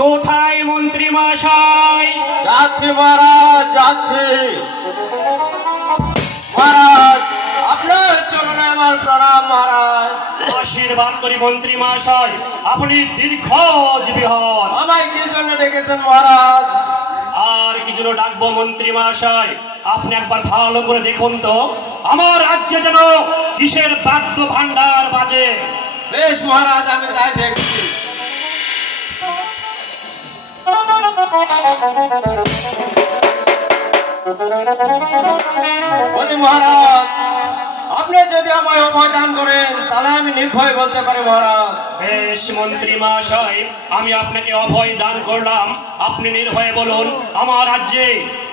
কোথায় মন্ত্রী মশাই? যাচ্ছি মহারাজ, যাচ্ছি মহারাজ। আপনার চরণে আমার প্রণাম মহারাজ। আশীর্বাদ করি মন্ত্রী মশাই, আপনি দীর্ঘজীবী হন। আমায় কি জন্য ডেকেছেন মহারাজ? আর কি জন্য ডাকবো মন্ত্রী মশাই, আপনি একবার ভালো করে দেখুন তো আমার রাজ্যে যেন কিসের বাদ্য ভান্ডার বাজে। বেশ মহারাজ, আমি তাই দেখছি। বলি মহারাজ, আপনি যদি আমায় অভয় দান করেন তাহলে আমি নির্ভয় বলতে পারি মহারাজ। বেশ মন্ত্রী মশাই, আমি আপনাকে অভয় দান করলাম, আপনি নির্ভয়ে বলুন আমার রাজ্যে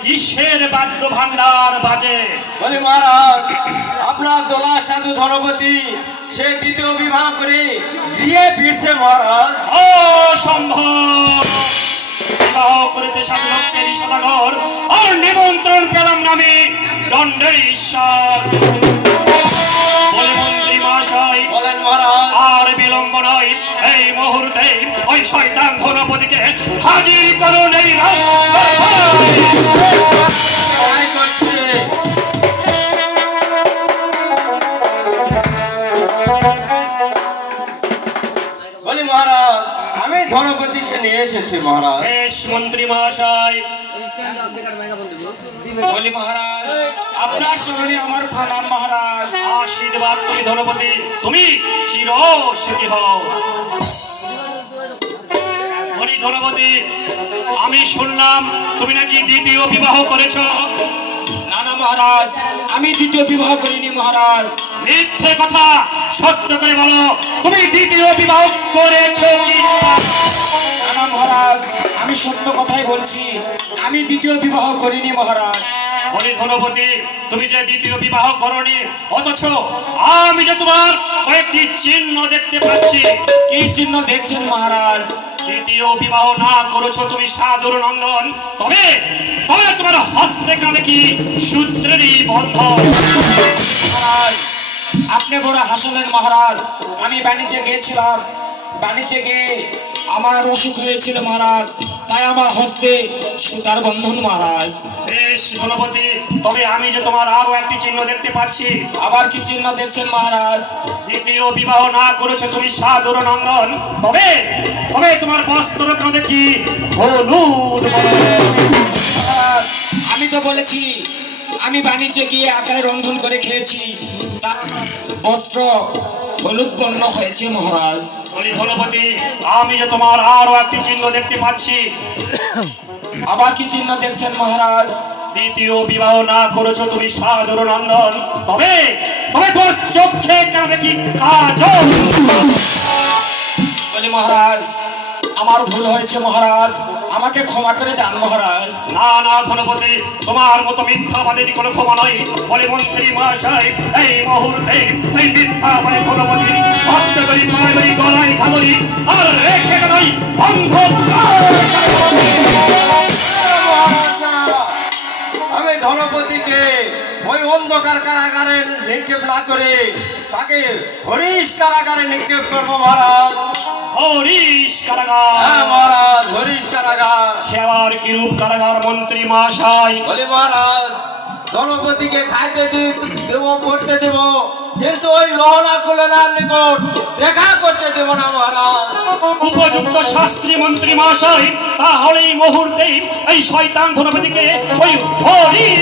কিসের বাদ্য ভান্ডার বাজে। বলি মহারাজ, আপনার দোলা সাধু ধনপতি সে দ্বিতীয় বিবাহ করে গিয়ে ফিরছে মহারাজ। অসম্ভব! বিবাহ করেছে সাধু ভক্তের সদাগর, আর নিমন্ত্রণ পেলাম না আমি দণ্ডের ঈশ্বর। মন্ত্রী মশাই বলেন মহারাজ। আর বিলম্ব নয়, এই মুহূর্তে ওই শয়তান ধনপতিকে হাজির করুন এই বলি মহারাজ, আমি ধনপতিকে নিয়ে এসেছি মহারাজ। বেশ মন্ত্রী মশাই। বলি মহারাজ, আপনার চরণে আমার প্রণাম মহারাজ। আশীর্বাদ করি ধনপতি, তুমি চির সুখী হও। বলি ধনপতি, আমি শুনলাম তুমি নাকি দ্বিতীয় বিবাহ করেছ। না না মহারাজ, আমি দ্বিতীয় বিবাহ করিনি মহারাজ। মিথ্যে কথা, সত্য করে বলো তুমি দ্বিতীয় বিবাহ করেছো কি? না না মহারাজ, আমি সত্য কথাই বলছি, আমি দ্বিতীয় বিবাহ করিনি মহারাজ। বলি ধনপতি, তুমি যে দ্বিতীয় বিবাহ করনি, অথচ আমি যে তোমার কয়েকটি চিহ্ন দেখতে পাচ্ছি। কি চিহ্ন দেখছেন মহারাজ? দ্বিতীয় বিবাহ না করেছো তুমি সাধুর নন্দন, তবে তবে তোমার হস্তে কেন দেখি সূত্রেরই বন্ধন। মহারাজ, আপনি বড় হাসালেন মহারাজ। আমি বাণিজ্যে গিয়েছিলাম, বাণিজ্যে গিয়ে আমার অসুখ হয়েছিল মহারাজ, তাই আমার হস্তে সুতার বন্ধন মহারাজ। বেশ ধনপতি, তবে আমি যে তোমার আরো একটি চিহ্ন দেখতে পাচ্ছি। আবার কি চিহ্ন দেখছেন মহারাজ? দ্বিতীয় বিবাহ না করেছো তুমি সাধুর নন্দন, তবে তবে তোমার বস্ত্র কেন দেখি হলুদ। মহারাজ, আমি তো বলেছি আমি বাণিজ্যে গিয়ে আকারে রন্ধন করে খেয়েছি, তার বস্ত্র হলুদ বর্ণ হয়েছে মহারাজ। বলি ধনপতি, আমি যে তোমার আরো একটি চিহ্ন দেখতে পাচ্ছি। আবার কি চিহ্ন দেখছেন মহারাজ? দ্বিতীয় বিবাহ না করেছো তুমি সাধুর নন্দন, তবে তবে তোমার চোখে কেন দেখি কাজল। বলি মহারাজ, আমার ভুল হয়েছে মহারাজ, আমাকে ক্ষমা করে দেন মহারাজ। না না ধনপতি, তোমার মতো মিথ্যাবাদীর কোনো ক্ষমা নয়। বলে মন্ত্রী মহাশয়, এই মুহূর্তে এই মিথ্যাবাদী ধনপতি হত্যা করি, পায়রি গলায় ঘাবরি আর রেখে নয় অন্ধ। আমি ধনপতিকে ওই অন্ধকার কারাগারে নিক্ষেপ না করে তাকে হরিশ কারাগারে নিক্ষেপ করবো মহারাজ। হরিশ কারাগার? হ্যাঁ মহারাজ, হরিশ কারাগার। সেবার কিরূপ কারাগার মন্ত্রী মহাশয়? বলি মহারাজ, ধনপতিকে খাইতে দেব, করতে দেব, কিন্তু ওই লহনা কুলনার নিকট দেখা করতে দেব না মহারাজ। উপযুক্ত শাস্ত্রী মন্ত্রী মহাশয়, তাহলে এই মুহূর্তে এই শয়তান ধনপতিকে ওই হরিশ